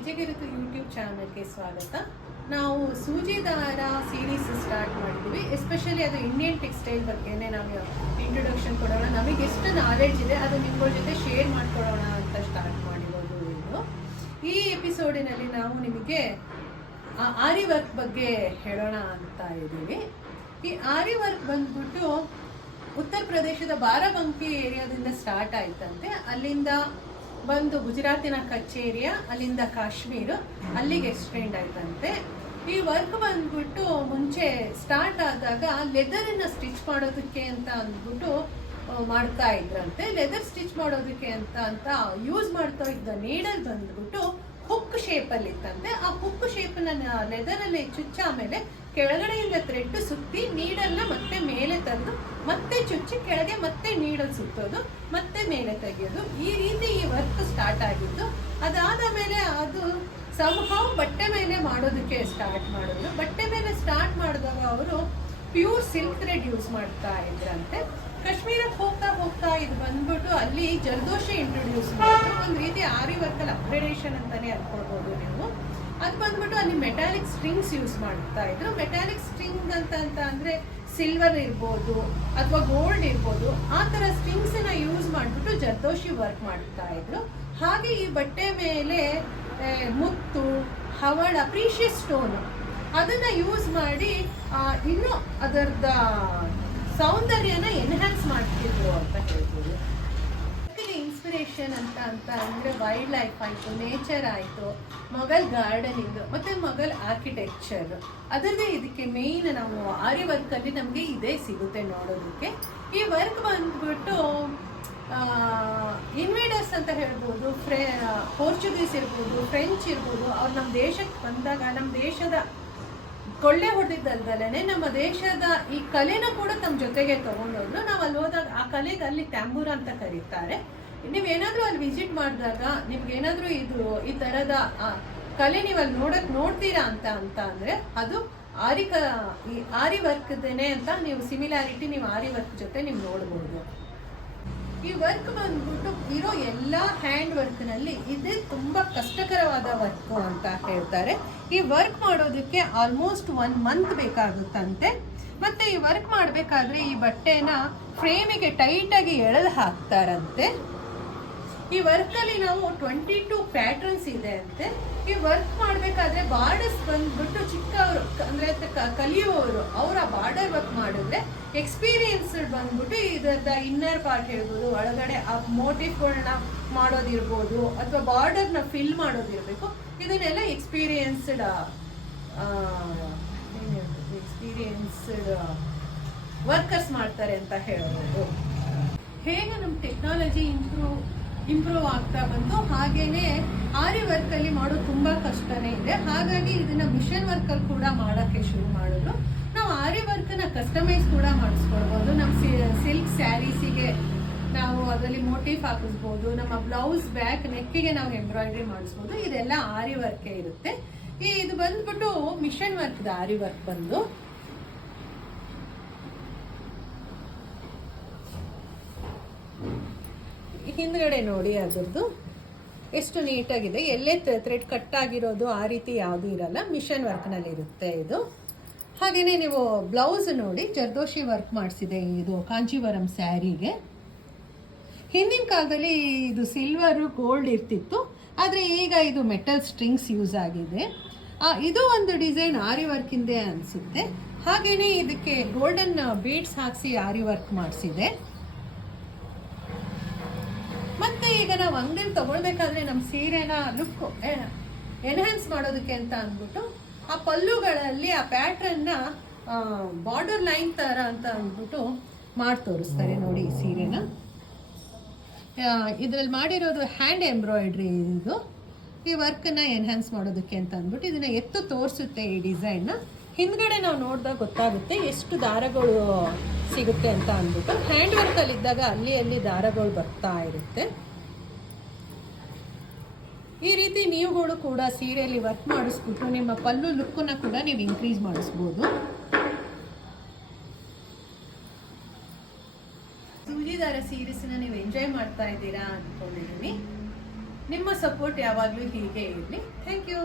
ಹೆಜ್ಜೆಗೆರೆತು YouTube ಚಾನಲ್ಗೆ ಸ್ವಾಗತ. ನಾವು ಸೂಜಿದಾರ ಸೀರೀಸ್ ಸ್ಟಾರ್ಟ್ ಮಾಡಿದ್ವಿ. ಎಸ್ಪೆಷಲಿ ಅದು ಇಂಡಿಯನ್ ಟೆಕ್ಸ್ಟೈಲ್ ಬಗ್ಗೆನೇ ನಾವು ಇಂಟ್ರೊಡಕ್ಷನ್ ಕೊಡೋಣ. ನಮಗೆ ಎಷ್ಟು ನಾಲೆಡ್ಜ್ ಇದೆ ಅದು ನಿಮ್ಗಳ ಜೊತೆ ಶೇರ್ ಮಾಡ್ಕೊಳ್ಳೋಣ ಅಂತ ಸ್ಟಾರ್ಟ್ ಮಾಡಿರೋದು ಇದು. ಈ ಎಪಿಸೋಡಿನಲ್ಲಿ ನಾವು ನಿಮಗೆ ಆರಿ ವರ್ಕ್ ಬಗ್ಗೆ ಹೇಳೋಣ ಅಂತ ಇದ್ದೀವಿ. ಈ ಆರಿ ವರ್ಕ್ ಬಂದ್ಬಿಟ್ಟು ಉತ್ತರ ಪ್ರದೇಶದ ಬಾರಾಬಂಕಿ ಏರಿಯಾದಿಂದ ಸ್ಟಾರ್ಟ್ ಆಯ್ತಂತೆ. ಅಲ್ಲಿಂದ ಬಂದು ಗುಜರಾತಿನ ಕಚ್ ಏರಿಯಾ, ಅಲ್ಲಿಂದ ಕಾಶ್ಮೀರ, ಅಲ್ಲಿಗೆ ಎಕ್ಸ್ಟೆಂಡ್ ಆಯ್ತಂತೆ. ಈ ವರ್ಕ್ ಬಂದ್ಬಿಟ್ಟು ಮುಂಚೆ ಸ್ಟಾರ್ಟ್ ಆದಾಗ ಲೆದರನ್ನ ಸ್ಟಿಚ್ ಮಾಡೋದಕ್ಕೆ ಅಂತ ಅಂದ್ಬಿಟ್ಟು ಮಾಡ್ತಾ ಇದ್ರಂತೆ. ಲೆದರ್ ಸ್ಟಿಚ್ ಮಾಡೋದಕ್ಕೆ ಅಂತ ಯೂಸ್ ಮಾಡ್ತಾ ಇದ್ದ ನೀಡಲ್ ಬಂದ್ಬಿಟ್ಟು ಹುಕ್ ಶೇಪಲ್ಲಿ ಇತ್ತಂತೆ. ಆ ಹುಕ್ ಶೇಪನ್ನ ಲೆದರಲ್ಲಿ ಚುಚ್ಚ ಆಮೇಲೆ ಕೆಳಗಡೆಯಿಂದ ಥ್ರೆಡ್ ಸುತ್ತಿ ನೀಡಲ್ನ ಮತ್ತೆ ಮೇಲೆ ತಂದು ಮತ್ತೆ ಚುಚ್ಚಿ ಕೆಳಗೆ ಮತ್ತೆ ನೀಡಲ್ ಸುತ್ತೋದು ಮತ್ತೆ ಮೇಲೆ ತೆಗೆಯೋದು, ಈ ರೀತಿ ಈ ವರ್ಕ್ ಸ್ಟಾರ್ಟ್ ಆಗಿದ್ದು. ಅದಾದ ಮೇಲೆ ಅದು ಸಂಭವ ಬಟ್ಟೆ ಮೇಲೆ ಮಾಡೋದಕ್ಕೆ ಸ್ಟಾರ್ಟ್ ಮಾಡಿದ್ರು. ಬಟ್ಟೆ ಮೇಲೆ ಸ್ಟಾರ್ಟ್ ಮಾಡಿದಾಗ ಅವರು ಪ್ಯೂರ್ ಸಿಲ್ಕ್ ಥ್ರೆಡ್ ಯೂಸ್ ಮಾಡ್ತಾ ಇದ್ರಂತೆ. ಕಾಶ್ಮೀರಕ್ಕೆ ಹೋಗ್ತಾ ಹೋಗ್ತಾ ಇದು ಬಂದ್ಬಿಟ್ಟು ಅಲ್ಲಿ ಜರ್ದೋಶಿ ಇಂಟ್ರೊಡ್ಯೂಸ್ ಮಾಡಿದ್ರು. ಒಂದು ರೀತಿ ಆರಿ ವರ್ಕಲ್ಲಿ ಅಪ್ಗ್ರೇಡೇಷನ್ ಅಂತಾನೆ ಅನ್ಕೊಳ್ಬೋದು ನೀವು. ಅದು ಬಂದ್ಬಿಟ್ಟು ಅಲ್ಲಿ ಮೆಟಾಲಿಕ್ ಸ್ಟ್ರಿಂಗ್ಸ್ ಯೂಸ್ ಮಾಡ್ತಾ ಇದ್ರು. ಮೆಟಾಲಿಕ್ ಸ್ಟ್ರಿಂಗ್ ಅಂತ ಅಂದ್ರೆ ಸಿಲ್ವರ್ ಇರ್ಬೋದು ಅಥವಾ ಗೋಲ್ಡ್ ಇರ್ಬೋದು, ಆ ಥರ ಸ್ಟ್ರಿಂಗ್ಸನ್ನ ಯೂಸ್ ಮಾಡಿಬಿಟ್ಟು ಜರ್ದೋಶಿ ವರ್ಕ್ ಮಾಡ್ತಾ ಇದ್ರು. ಹಾಗೆ ಈ ಬಟ್ಟೆ ಮೇಲೆ ಮುತ್ತು, ಹವಳ, ಪ್ರೀಶಿಯಸ್ ಸ್ಟೋನ್ ಅದನ್ನ ಯೂಸ್ ಮಾಡಿ ಇನ್ನೂ ಅದರದ ಸೌಂದರ್ಯನ ಎನ್ಹಾನ್ಸ್ ಮಾಡ್ತಿದ್ರು ಅಂತ ಹೇಳ್ಬೋದು. ಇನ್ಸ್ಪಿರೇಷನ್ ಅಂತ ಅಂದ್ರೆ ವೈಲ್ಡ್ ಲೈಫ್ ಆಯಿತು, ನೇಚರ್ ಆಯಿತು, ಮೊಘಲ್ ಗಾರ್ಡನಿಂಗ್ ಮತ್ತೆ ಮೊಘಲ್ ಆರ್ಕಿಟೆಕ್ಚರ್. ಅದರದೇ ಇದಕ್ಕೆ ಮೇಯ್ನ್ ನಾವು ಆರಿ ವರ್ಕಲ್ಲಿ ನಮಗೆ ಇದೇ ಸಿಗುತ್ತೆ ನೋಡೋದಕ್ಕೆ. ಈ ವರ್ಕ್ ಬಂದ್ಬಿಟ್ಟು ಇನ್ವೇಡರ್ಸ್ ಅಂತ ಹೇಳ್ಬೋದು, ಪೋರ್ಚುಗೀಸ್ ಇರ್ಬೋದು, ಫ್ರೆಂಚ್ ಇರ್ಬೋದು, ಅವ್ರು ನಮ್ಮ ದೇಶಕ್ಕೆ ಬಂದಾಗ ನಮ್ಮ ದೇಶದ ಕೊಳ್ಳೆ ಹೊಡೆದಿದ್ದಲ್ದಲೇ ನಮ್ಮ ದೇಶದ ಈ ಕಲೆನ ಕೂಡ ತಮ್ಮ ಜೊತೆಗೆ ತಗೊಂಡೋದ್ರು. ನಾವು ಅಲ್ಲಿ ಹೋದಾಗ ಆ ಕಲೆಗೆ ಅಲ್ಲಿ ಟ್ಯಾಂಬೂರ ಅಂತ ಕರೀತಾರೆ. ನೀವೇನಾದ್ರೂ ಅಲ್ಲಿ ವಿಸಿಟ್ ಮಾಡಿದಾಗ ನಿಮ್ಗೇನಾದ್ರೂ ಈ ತರದ ಕಲೆ ನೀವು ಅಲ್ಲಿ ನೋಡ್ತೀರಾ ಅಂತ ಅಂದ್ರೆ ಅದು ಈ ಆರಿ ವರ್ಕ್ದೇನೆ ಅಂತ ನೀವು ಸಿಮಿಲಾರಿಟಿ ನೀವು ಆರಿ ವರ್ಕ್ ಜೊತೆ ನೀವು ನೋಡ್ಬೋದು. ಈ ವರ್ಕ್ ಬಂದ್ಬಿಟ್ಟು ಇರೋ ಎಲ್ಲ ಹ್ಯಾಂಡ್ ವರ್ಕ್ನಲ್ಲಿ ಇದೇ ತುಂಬಾ ಕಷ್ಟಕರವಾದ ವರ್ಕ್ ಅಂತ ಹೇಳ್ತಾರೆ. ಈ ವರ್ಕ್ ಮಾಡೋದಕ್ಕೆ ಆಲ್ಮೋಸ್ಟ್ 1 ಮಂತ್ ಬೇಕಾಗುತ್ತಂತೆ. ಮತ್ತೆ ಈ ವರ್ಕ್ ಮಾಡಬೇಕಾದ್ರೆ ಈ ಬಟ್ಟೆನ ಫ್ರೇಮಿಗೆ ಟೈಟಾಗಿ ಎಳೆದು ಹಾಕ್ತಾರಂತೆ. ಈ ವರ್ಕಲ್ಲಿ ನಾವು 22 ಪ್ಯಾಟರ್ನ್ಸ್ ಇದೆ ಅಂತೆ. ಈ ವರ್ಕ್ ಮಾಡಬೇಕಾದ್ರೆ ಬಾರ್ಡರ್ಸ್ ಬಂದ್ಬಿಟ್ಟು ಚಿಕ್ಕವರು ಅಂದ್ರೆ ಕಲಿಯುವವರು ಅವರ ಬಾರ್ಡರ್ ವರ್ಕ್ ಮಾಡಿದ್ರೆ, ಎಕ್ಸ್ಪೀರಿಯನ್ಸ್ಡ್ ಬಂದ್ಬಿಟ್ಟು ಇದರದ ಇನ್ನರ್ ಪಾರ್ಟ್ ಹೇಳ್ಬೋದು, ಒಳಗಡೆ ಆ ಮೋಟಿಫ್ಗಳನ್ನ ಮಾಡೋದಿರ್ಬೋದು ಅಥವಾ ಬಾರ್ಡರ್ನ ಫಿಲ್ ಮಾಡೋದಿರ್ಬೇಕು. ಇದನ್ನೆಲ್ಲ ಎಕ್ಸ್ಪೀರಿಯನ್ಸ್ಡ್ ವರ್ಕರ್ಸ್ ಮಾಡ್ತಾರೆ ಅಂತ ಹೇಳ್ಬೋದು. ಹೇಗೆ ನಮ್ಮ ಟೆಕ್ನಾಲಜಿ ಇಂಪ್ರೂವ್ ಆಗ್ತಾ ಬಂತು, ಹಾಗೇನೆ ಆರಿ ವರ್ಕ್ ಅಲ್ಲಿ ಮಾಡೋದು ತುಂಬಾ ಕಷ್ಟನೇ ಇದೆ. ಹಾಗಾಗಿ ಇದನ್ನ ಮಿಷನ್ ವರ್ಕ್ ಅಲ್ಲಿ ಕೂಡ ಮಾಡೋಕ್ಕೆ ಶುರು ಮಾಡಿದ್ರು. ನಾವು ಆರಿ ವರ್ಕ್ ನ ಕಸ್ಟಮೈಸ್ ಕೂಡ ಮಾಡಿಸ್ಕೊಳ್ಬಹುದು. ನಮ್ಮ ಸಿಲ್ಕ್ ಸ್ಯಾರೀಸಿಗೆ ನಾವು ಅದರಲ್ಲಿ ಮೋಟಿಫ್ ಹಾಕಿಸ್ಬೋದು, ನಮ್ಮ ಬ್ಲೌಸ್ ಬ್ಯಾಕ್ ನೆಕ್ಕಿಗೆ ನಾವು ಎಂಬ್ರಾಯ್ಡ್ರಿ ಮಾಡಿಸ್ಬೋದು. ಇದೆಲ್ಲ ಆರಿ ವರ್ಕೇ ಇರುತ್ತೆ. ಇದು ಬಂದ್ಬಿಟ್ಟು ಮಿಷನ್ ವರ್ಕ್ ಆರಿ ವರ್ಕ್ ಬಂದು ಹಿಂದ್ಗಡೆ ನೋಡಿ ಅದರದ್ದು ಎಷ್ಟು ನೀಟಾಗಿದೆ. ಎಲ್ಲೇ ಥ್ರೆಡ್ ಕಟ್ ಆಗಿರೋದು ಆ ರೀತಿ ಯಾವುದೂ ಇರಲ್ಲ, ಮಿಷನ್ ವರ್ಕ್ನಲ್ಲಿ ಇರುತ್ತೆ ಇದು. ಹಾಗೆಯೇ ನೀವು ಬ್ಲೌಸ್ ನೋಡಿ ಜರ್ದೋಶಿ ವರ್ಕ್ ಮಾಡಿಸಿದೆ ಇದು ಕಾಂಚೀವರಂ ಸ್ಯಾರಿಗೆ. ಹಿಂದಿನ ಕಾಲದಲ್ಲಿ ಇದು ಸಿಲ್ವರು ಗೋಲ್ಡ್ ಇರ್ತಿತ್ತು, ಆದರೆ ಈಗ ಇದು ಮೆಟಲ್ ಸ್ಟ್ರಿಂಗ್ಸ್ ಯೂಸ್ ಆಗಿದೆ. ಇದು ಒಂದು ಡಿಸೈನ್ ಆರಿ ವರ್ಕಿಂದೆ ಅನಿಸುತ್ತೆ. ಹಾಗೆಯೇ ಇದಕ್ಕೆ ಗೋಲ್ಡನ್ ಬೀಡ್ಸ್ ಹಾಕಿಸಿ ಆರಿ ವರ್ಕ್ ಮಾಡಿಸಿದೆ. ಮತ್ತೆ ಈಗ ನಾವು ಅಂಗಡಿಯಲ್ಲಿ ತಗೊಳ್ಬೇಕಾದ್ರೆ ನಮ್ಮ ಸೀರೆನ ಲುಕ್ ಎನ್ಹಾನ್ಸ್ ಮಾಡೋದಕ್ಕೆ ಅಂತ ಅಂದ್ಬಿಟ್ಟು ಆ ಪಲ್ಲುಗಳಲ್ಲಿ ಆ ಪ್ಯಾಟ್ರನ್ನ ಬಾರ್ಡರ್ ಲೈನ್ ತರ ಅಂತ ಅಂದ್ಬಿಟ್ಟು ಮಾಡಿ ತೋರಿಸ್ತಾರೆ ನೋಡಿ. ಈ ಸೀರೆನ ಇದ್ರಲ್ಲಿ ಮಾಡಿರೋದು ಹ್ಯಾಂಡ್ ಎಂಬ್ರಾಯ್ಡ್ರಿ. ಇದು ಈ ವರ್ಕನ್ನ ಎನ್ಹಾನ್ಸ್ ಮಾಡೋದಕ್ಕೆ ಅಂತ ಅಂದ್ಬಿಟ್ಟು ಇದನ್ನ ಎತ್ತು ತೋರಿಸುತ್ತೆ. ಈ ಡಿಸೈನ್ನ ಹಿಂದ್ಗಡೆ ನಾವು ನೋಡಿದಾಗ ಗೊತ್ತಾಗುತ್ತೆ ಎಷ್ಟು ದಾರಗಳು ಸಿಗುತ್ತೆ ಅಂತ ಅಂದ್ಬಿಟ್ಟು. ಹ್ಯಾಂಡ್ ವರ್ಕಲ್ಲಿ ಇದ್ದಾಗ ಅಲ್ಲಿ ದಾರಗಳು ಬರ್ತಾ ಇರುತ್ತೆ. ಈ ರೀತಿ ನೀವುಗಳು ಕೂಡ ಸೀರೆಯಲ್ಲಿ ವರ್ಕ್ ಮಾಡಿಸ್ಬಿಟ್ಟು ನಿಮ್ಮ ಪಲ್ಲು ಲುಕ್ಕನ್ನ ಕೂಡ ನೀವು ಇನ್ಕ್ರೀಸ್ ಮಾಡಿಸ್ಬೋದು. ಸೂಜಿದಾರ ಸೀರೀಸ್ನ ನೀವು ಎಂಜಾಯ್ ಮಾಡ್ತಾ ಇದ್ದೀರಾ ಅಂದ್ಕೊಂಡಿದ್ದೀನಿ. ನಿಮ್ಮ ಸಪೋರ್ಟ್ ಯಾವಾಗಲೂ ಹೀಗೆ ಇರಲಿ. Thank you.